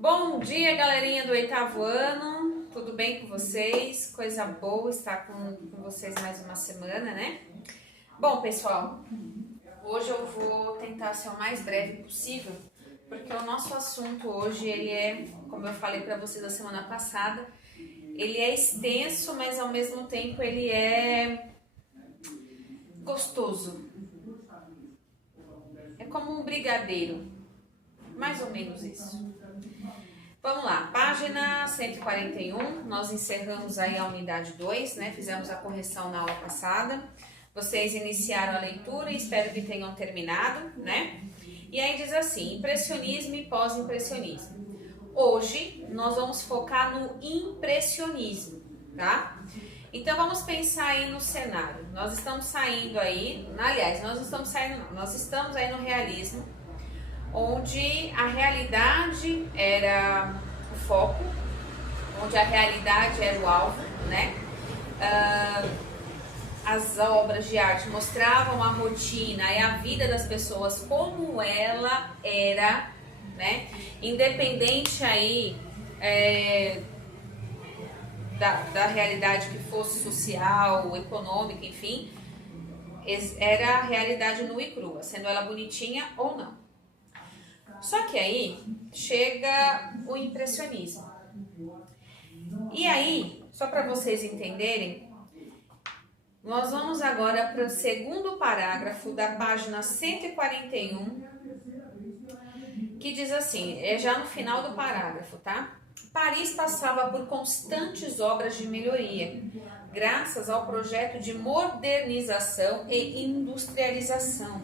Bom dia, galerinha do 8º ano, tudo bem com vocês? Coisa boa estar com vocês mais uma semana, né? Bom, pessoal, hoje eu vou tentar ser o mais breve possível, porque o nosso assunto hoje, ele é, como eu falei para vocês na semana passada, ele é extenso, mas ao mesmo tempo ele é gostoso. É como um brigadeiro, mais ou menos isso. Vamos lá, página 141, nós encerramos aí a unidade 2, né? Fizemos a correção na aula passada. Vocês iniciaram a leitura e espero que tenham terminado, né? E aí diz assim, impressionismo e pós-impressionismo. Hoje nós vamos focar no impressionismo, tá? Então vamos pensar aí no cenário. Nós estamos saindo aí, aliás, nós estamos aí no realismo, onde a realidade era o foco, onde a realidade era o alvo, né? As obras de arte mostravam a rotina e a vida das pessoas como ela era, né? Independente aí da realidade que fosse social, econômica, enfim, era a realidade nua e crua, sendo ela bonitinha ou não. Só que aí chega o impressionismo. E aí, só para vocês entenderem, nós vamos agora para o segundo parágrafo da página 141, que diz assim, é já no final do parágrafo, tá? Paris passava por constantes obras de melhoria, graças ao projeto de modernização e industrialização,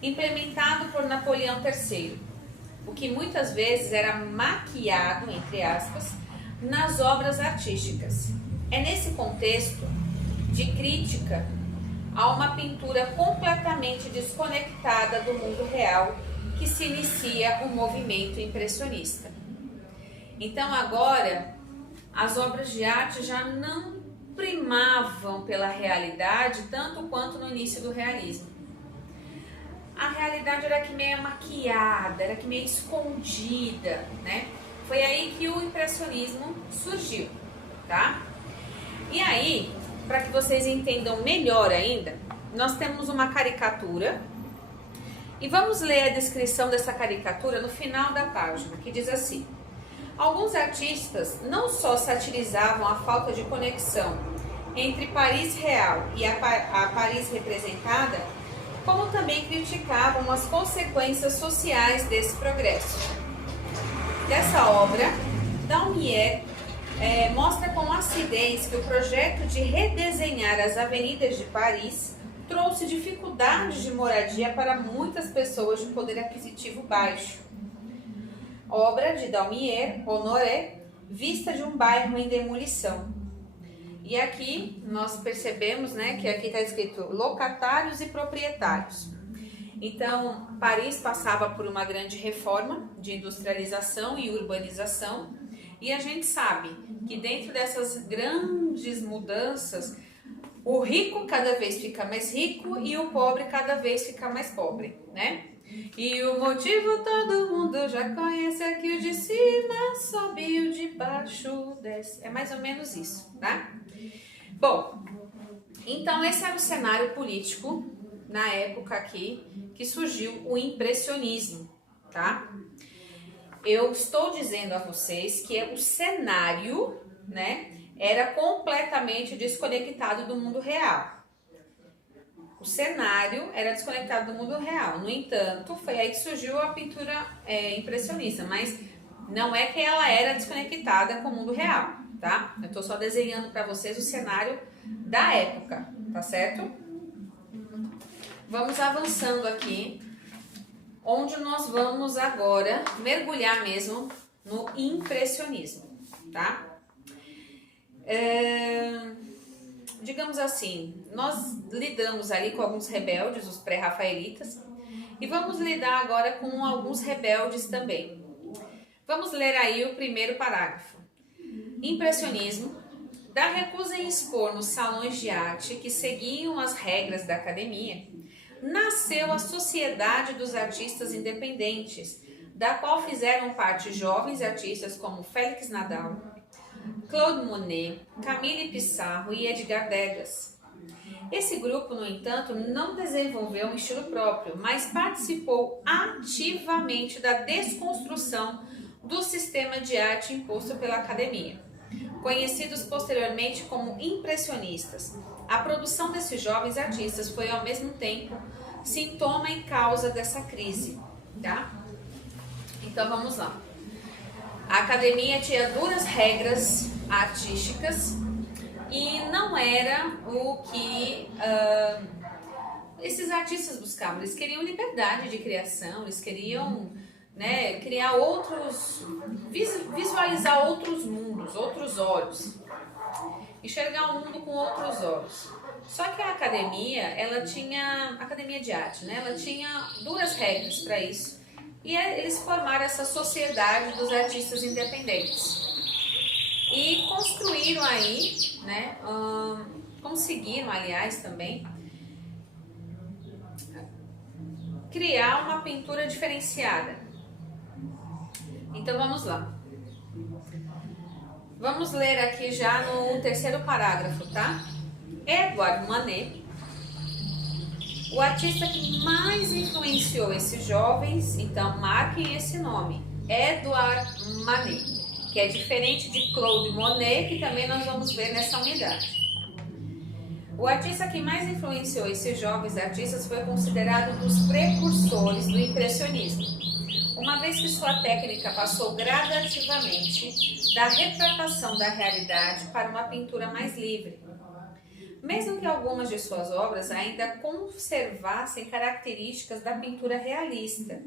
implementado por Napoleão III. O que muitas vezes era maquiado, entre aspas, nas obras artísticas. É nesse contexto de crítica a uma pintura completamente desconectada do mundo real que se inicia o movimento impressionista. Então agora as obras de arte já não primavam pela realidade tanto quanto no início do realismo. A realidade era que meio maquiada, era que meio escondida, né? Foi aí que o impressionismo surgiu, tá? E aí, para que vocês entendam melhor ainda, nós temos uma caricatura e vamos ler a descrição dessa caricatura no final da página, que diz assim: alguns artistas não só satirizavam a falta de conexão entre Paris real e a Paris representada, como também criticavam as consequências sociais desse progresso. Dessa obra, Daumier mostra com acidez que o projeto de redesenhar as avenidas de Paris trouxe dificuldades de moradia para muitas pessoas de poder aquisitivo baixo. Obra de Daumier, Honoré, vista de um bairro em demolição. E aqui nós percebemos, né, que aqui está escrito locatários e proprietários. Então, Paris passava por uma grande reforma de industrialização e urbanização, e a gente sabe que dentro dessas grandes mudanças, o rico cada vez fica mais rico e o pobre cada vez fica mais pobre, né? E o motivo todo mundo já conhece, é que o de cima sobe e o de baixo desce. É mais ou menos isso, tá? Bom, então esse era o cenário político na época aqui que surgiu o impressionismo, tá? Eu estou dizendo a vocês que o cenário, né, era completamente desconectado do mundo real. O cenário era desconectado do mundo real. No entanto, foi aí que surgiu a pintura impressionista, mas não é que ela era desconectada com o mundo real, tá? Eu tô só desenhando para vocês o cenário da época, tá certo? Vamos avançando aqui, onde nós vamos agora mergulhar mesmo no impressionismo, tá? Digamos assim, nós lidamos ali com alguns rebeldes, os pré-rafaelitas, e vamos lidar agora com alguns rebeldes também. Vamos ler aí o primeiro parágrafo. Impressionismo, da recusa em expor nos salões de arte que seguiam as regras da academia, nasceu a Sociedade dos Artistas Independentes, da qual fizeram parte jovens artistas como Félix Nadal, Claude Monet, Camille Pissarro e Edgar Degas. Esse grupo, no entanto, não desenvolveu um estilo próprio, mas participou ativamente da desconstrução do sistema de arte imposto pela academia, conhecidos posteriormente como impressionistas. A produção desses jovens artistas foi, ao mesmo tempo, sintoma e causa dessa crise, tá? Então, vamos lá. A academia tinha duras regras artísticas e não era o que esses artistas buscavam. Eles queriam liberdade de criação, eles queriam, né, criar outros, visualizar outros mundos, outros olhos, enxergar o mundo com outros olhos. Só que a academia de arte, né, ela tinha duras regras para isso. E eles formaram essa sociedade dos artistas independentes. E construíram aí, né, conseguiram, aliás, também, criar uma pintura diferenciada. Então, vamos lá. Vamos ler aqui já no terceiro parágrafo, tá? Edouard Manet, o artista que mais influenciou esses jovens, então marquem esse nome, Edouard Manet, que é diferente de Claude Monet, que também nós vamos ver nessa unidade. O artista que mais influenciou esses jovens artistas foi considerado dos precursores do impressionismo, uma vez que sua técnica passou gradativamente da retratação da realidade para uma pintura mais livre. Mesmo que algumas de suas obras ainda conservassem características da pintura realista,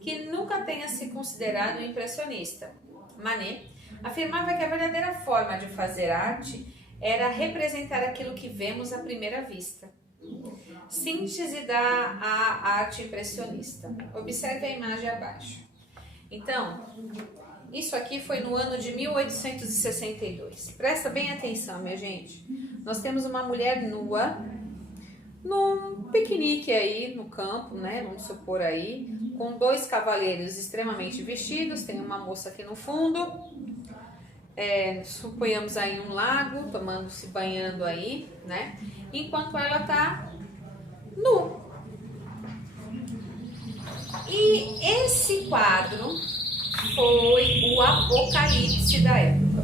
que nunca tenha se considerado impressionista. Manet afirmava que a verdadeira forma de fazer arte era representar aquilo que vemos à primeira vista. Síntese da arte impressionista. Observe a imagem abaixo. Então, isso aqui foi no ano de 1862. Presta bem atenção, minha gente. Nós temos uma mulher nua, num piquenique aí no campo, né? Vamos supor aí, com dois cavaleiros extremamente vestidos. Tem uma moça aqui no fundo. Suponhamos aí um lago, se banhando aí, né? Enquanto ela tá nu. E esse quadro foi o apocalipse da época.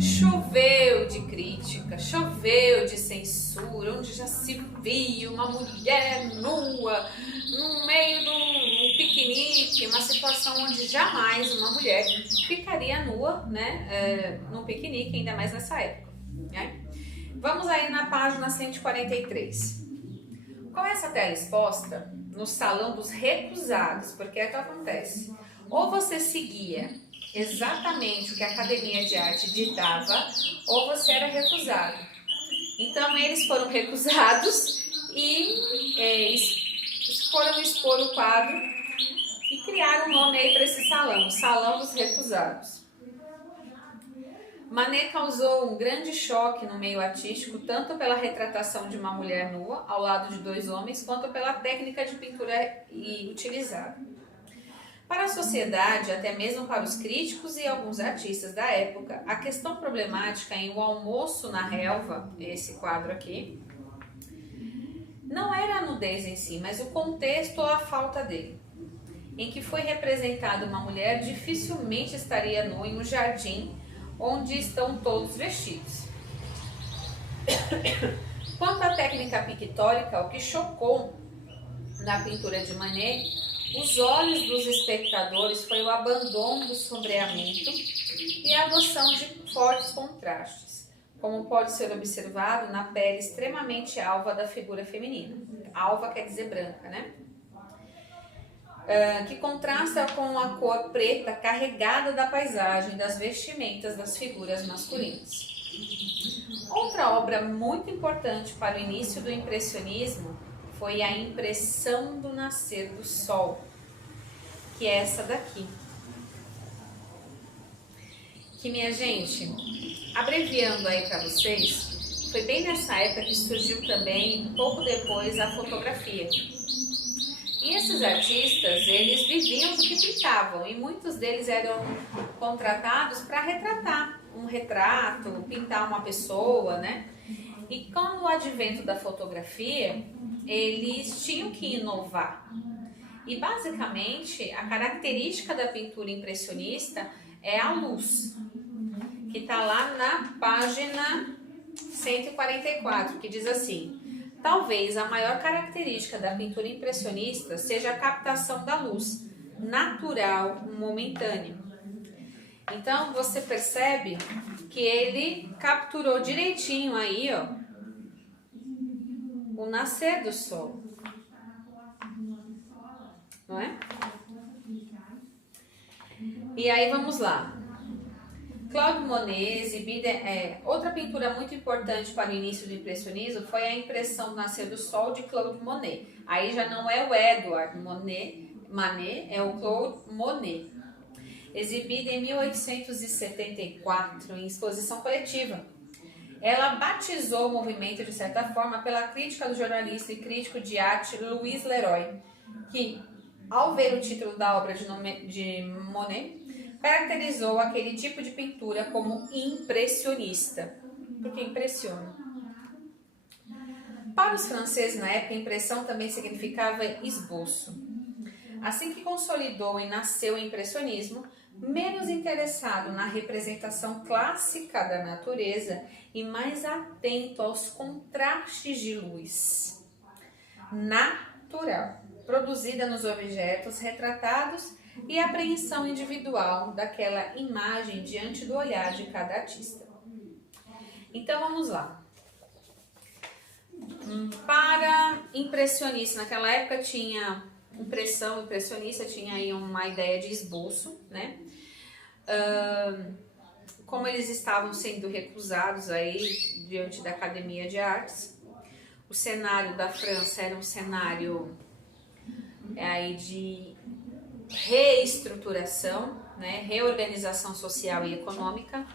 Choveu de crítica, choveu de censura, onde já se via uma mulher nua no meio de um piquenique, uma situação onde jamais uma mulher ficaria nua, né, num piquenique, ainda mais nessa época, né? Vamos aí na página 143. Com essa tela exposta no salão dos recusados, porque é o que acontece. Ou você seguia exatamente o que a Academia de Arte ditava, ou você era recusado. Então, eles foram recusados e foram expor o quadro e criaram um nome aí para esse salão, o Salão dos Recusados. Manet causou um grande choque no meio artístico, tanto pela retratação de uma mulher nua ao lado de dois homens, quanto pela técnica de pintura utilizada. Para a sociedade, até mesmo para os críticos e alguns artistas da época, a questão problemática em O Almoço na Relva, esse quadro aqui, não era a nudez em si, mas o contexto ou a falta dele, em que foi representada uma mulher dificilmente estaria nua em um jardim onde estão todos vestidos. Quanto à técnica pictórica, o que chocou na pintura de Manet os olhos dos espectadores foi o abandono do sombreamento e a adoção de fortes contrastes, como pode ser observado na pele extremamente alva da figura feminina. Alva quer dizer branca, né? Que contrasta com a cor preta carregada da paisagem, das vestimentas das figuras masculinas. Outra obra muito importante para o início do impressionismo foi a Impressão do Nascer do Sol, que é essa daqui. Que, minha gente, abreviando aí para vocês, foi bem nessa época que surgiu também, pouco depois, a fotografia. E esses artistas, eles viviam do que pintavam e muitos deles eram contratados para retratar um retrato, pintar uma pessoa, né? E com o advento da fotografia, eles tinham que inovar. E basicamente, a característica da pintura impressionista é a luz, que está lá na página 144, que diz assim: talvez a maior característica da pintura impressionista seja a captação da luz, natural, momentânea. Então você percebe que ele capturou direitinho aí, ó, o nascer do sol, não é? E aí vamos lá. Claude Monet exibiu outra pintura muito importante para o início do impressionismo foi a impressão do nascer do sol de Claude Monet. Aí já não é o Edouard Manet, é o Claude Monet. Exibida em 1874 em exposição coletiva. Ela batizou o movimento, de certa forma, pela crítica do jornalista e crítico de arte Louis Leroy, que, ao ver o título da obra de Monet, caracterizou aquele tipo de pintura como impressionista, porque impressiona. Para os franceses na época, impressão também significava esboço. Assim que consolidou e nasceu o impressionismo, menos interessado na representação clássica da natureza e mais atento aos contrastes de luz natural, produzida nos objetos retratados e a apreensão individual daquela imagem diante do olhar de cada artista. Então vamos lá. Para impressionista, naquela época tinha impressionista tinha aí uma ideia de esboço, né? Como eles estavam sendo recusados aí diante da Academia de Artes, o cenário da França era um cenário aí de reestruturação, né? Reorganização social e econômica.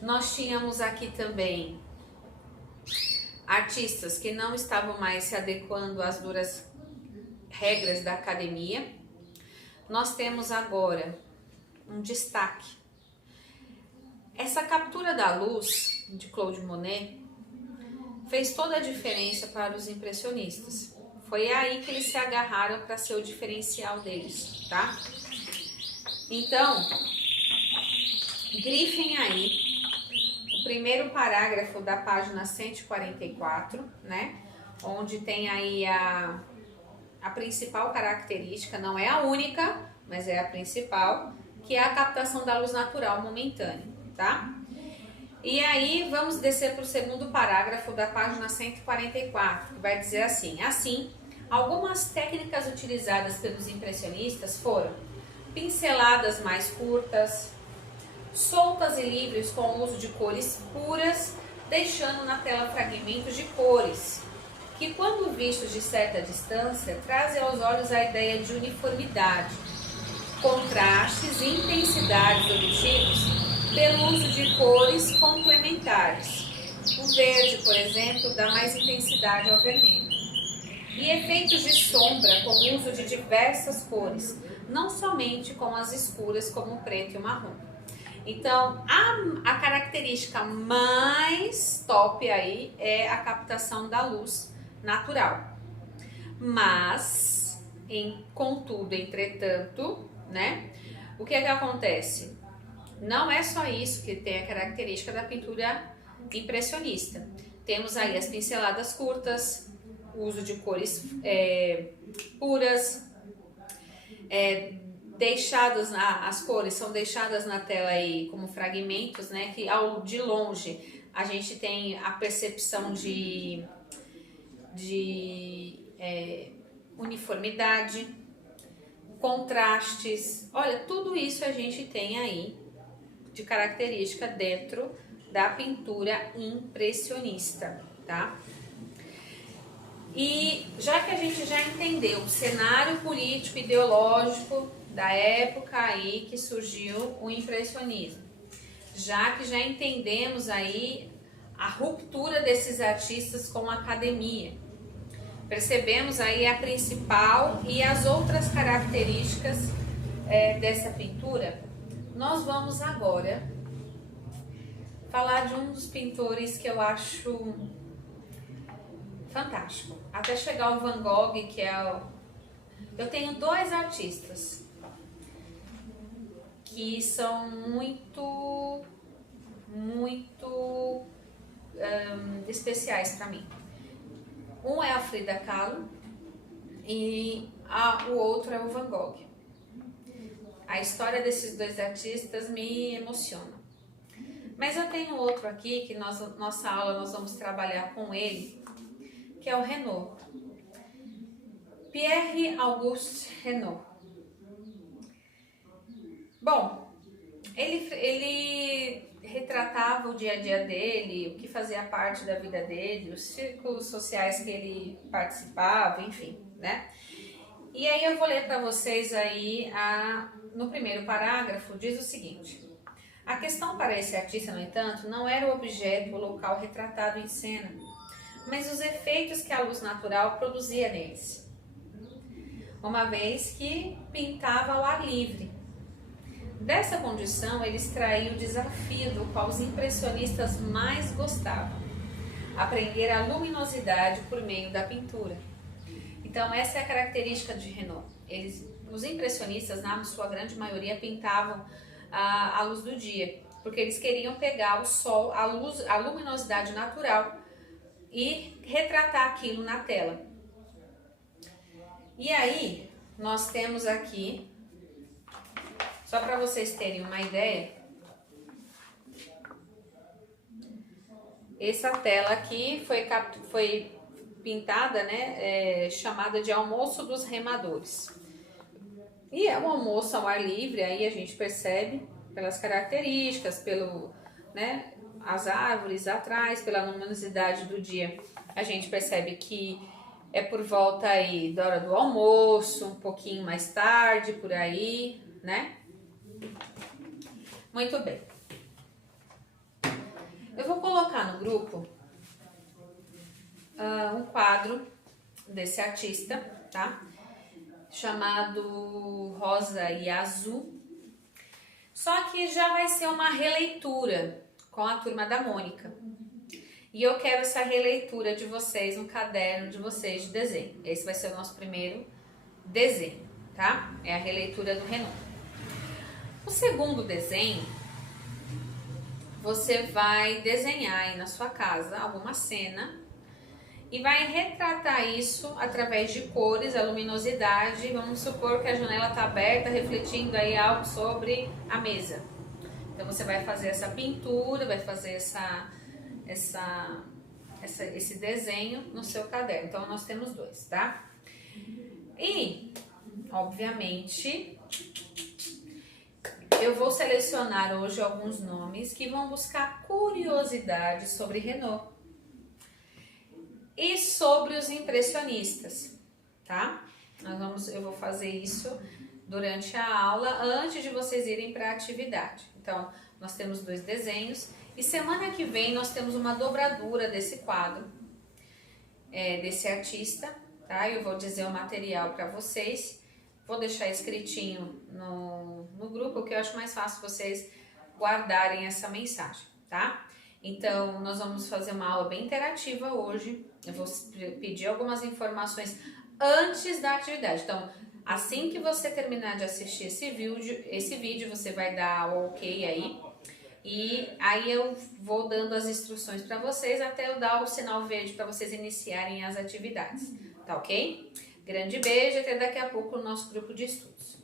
Nós tínhamos aqui também artistas que não estavam mais se adequando às duras regras da academia. Nós temos agora um destaque. Essa captura da luz de Claude Monet fez toda a diferença para os impressionistas. Foi aí que eles se agarraram para ser o diferencial deles, tá? Então, grifem aí o primeiro parágrafo da página 144, né? Onde tem aí a principal característica, não é a única, mas é a principal, que é a captação da luz natural momentânea, tá? E aí vamos descer para o segundo parágrafo da página 144, que vai dizer assim: algumas técnicas utilizadas pelos impressionistas foram pinceladas mais curtas, soltas e livres com o uso de cores puras, deixando na tela fragmentos de cores, que quando vistos de certa distância, trazem aos olhos a ideia de uniformidade, contrastes e intensidades obtidos pelo uso de cores complementares. O verde, por exemplo, dá mais intensidade ao vermelho. E efeitos de sombra com o uso de diversas cores, não somente com as escuras como o preto e o marrom. Então, a característica mais top aí é a captação da luz natural. Mas, contudo, entretanto, né, o que é que acontece? Não é só isso que tem a característica da pintura impressionista. Temos aí as pinceladas curtas, o uso de cores puras, as cores são deixadas na tela aí como fragmentos, né? Que de longe a gente tem a percepção de uniformidade, contrastes. Olha, tudo isso a gente tem aí de característica dentro da pintura impressionista, tá? E já que a gente já entendeu o cenário político ideológico da época aí que surgiu o impressionismo, já que já entendemos aí a ruptura desses artistas com a academia, Percebemos aí a principal e as outras características dessa pintura. Nós vamos agora falar de um dos pintores que eu acho fantástico. Até chegar ao Van Gogh, que é eu tenho dois artistas que são muito especiais para mim. Um é a Frida Kahlo e o outro é o Van Gogh. A história desses dois artistas me emociona. Mas eu tenho outro aqui que nossa aula nós vamos trabalhar com ele, que é o Renoir. Pierre Auguste Renoir. Bom, ele retratava o dia a dia dele, o que fazia parte da vida dele, os círculos sociais que ele participava, enfim, né? E aí eu vou ler para vocês aí, no primeiro parágrafo, diz o seguinte: a questão para esse artista, no entanto, não era o objeto ou local retratado em cena, mas os efeitos que a luz natural produzia neles, uma vez que pintava ao ar livre. Dessa condição, ele extraiu o desafio do qual os impressionistas mais gostavam: aprender a luminosidade por meio da pintura. Então, essa é a característica de Renoir. Os impressionistas, na sua grande maioria, pintavam a luz do dia, porque eles queriam pegar o sol, a luminosidade natural e retratar aquilo na tela. E aí, nós temos aqui, só para vocês terem uma ideia, essa tela aqui foi pintada, né, chamada de Almoço dos Remadores. E é um almoço ao ar livre, aí a gente percebe pelas características, né, as árvores atrás, pela luminosidade do dia. A gente percebe que é por volta aí da hora do almoço, um pouquinho mais tarde, por aí, né? Muito bem. Eu vou colocar no grupo um quadro desse artista, tá? Chamado Rosa e Azul. Só que já vai ser uma releitura com a Turma da Mônica. E eu quero essa releitura de vocês no caderno de vocês de desenho. Esse vai ser o nosso primeiro desenho, tá? É a releitura do Renoir. O segundo desenho, você vai desenhar aí na sua casa alguma cena e vai retratar isso através de cores, a luminosidade. Vamos supor que a janela está aberta, refletindo aí algo sobre a mesa. Então você vai fazer essa pintura, vai fazer esse desenho no seu caderno. Então nós temos dois, tá? E, obviamente, eu vou selecionar hoje alguns nomes que vão buscar curiosidades sobre Renoir e sobre os impressionistas, tá? Eu vou fazer isso durante a aula, antes de vocês irem para a atividade. Então, nós temos dois desenhos e semana que vem nós temos uma dobradura desse quadro, desse artista, tá? Eu vou dizer o material para vocês, vou deixar escritinho no grupo, que eu acho mais fácil vocês guardarem essa mensagem, tá? Então, nós vamos fazer uma aula bem interativa hoje. Eu vou pedir algumas informações antes da atividade. Então, assim que você terminar de assistir esse vídeo, você vai dar o ok aí. E aí eu vou dando as instruções para vocês até eu dar o sinal verde para vocês iniciarem as atividades. Tá ok? Grande beijo e até daqui a pouco no nosso grupo de estudos.